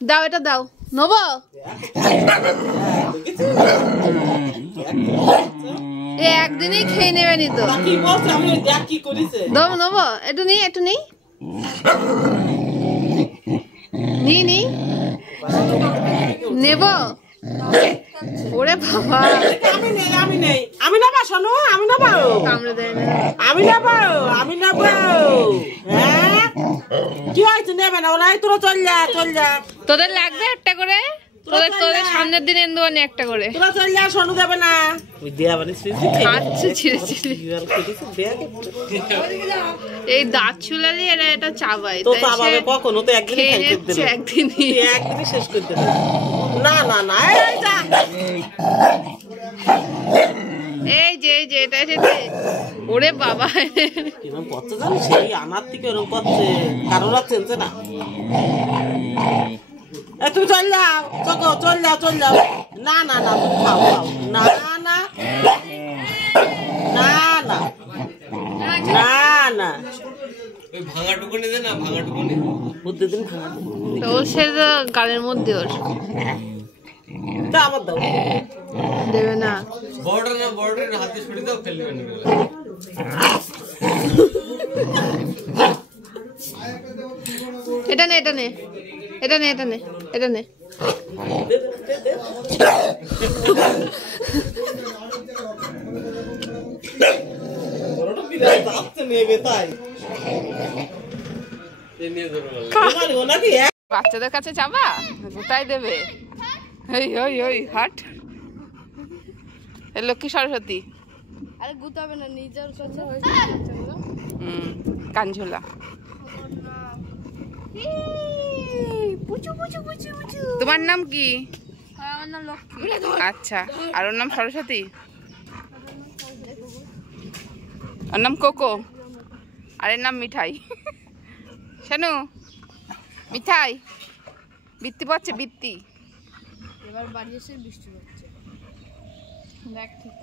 দাও এটা দাও নেবো একদিনই খেয়ে নেবে নি তো নেবো একটু নি নি নেব ওরে বাবা আমি নেবা শোনো আমি নেবা কামড়ে দেয় না আমি নেবো হ্যাঁ কি হয়েছে নেবে না ওরাই তোরা চল যা তোদের লাগবে একটা করে তোদের সামনের দিন এনে দেবো একটা করে তোরা চল যা শোনো দেবে না খাচ্ছে ছিঁড়ে এই দাঁত চুলালে এরা এটা চাবাই তো চাবাবে কখনো তো একদিনই শেষ করে দেবে না এই যে এটা এসেছে ওরে বাবা কিরকম করছে জানিস সেই আমার থেকে এরকম করছে কারোর চেনছে না তুমি চল যাও না তুমি খাও না ভাঙা টুকুনি দে না ভাঙা টুকুনি প্রতিদিন ভাঙা তো সে তো গালের মধ্যে ওর তা আমার দাও দেবে না বর্ডার হাতে ছুটি দাও ফেলবে না এটা নে বাচ্চাদের কাছে যাবা কোথায় দেবে হাট লক্ষ্মী সরস্বতী আরে গুতাবে না নিজের কাছে কানঝোলা তোমার নাম কি? আমার নাম লক্ষ্মী। আচ্ছা আর ওর নাম সরস্বতী ওর নাম কোকো আর এর নাম মিঠাই শানু মিঠাই বৃত্তি পাচ্ছে বৃত্তি এবার বাড়ি এসে বৃষ্টি হচ্ছে দেখ ঠিক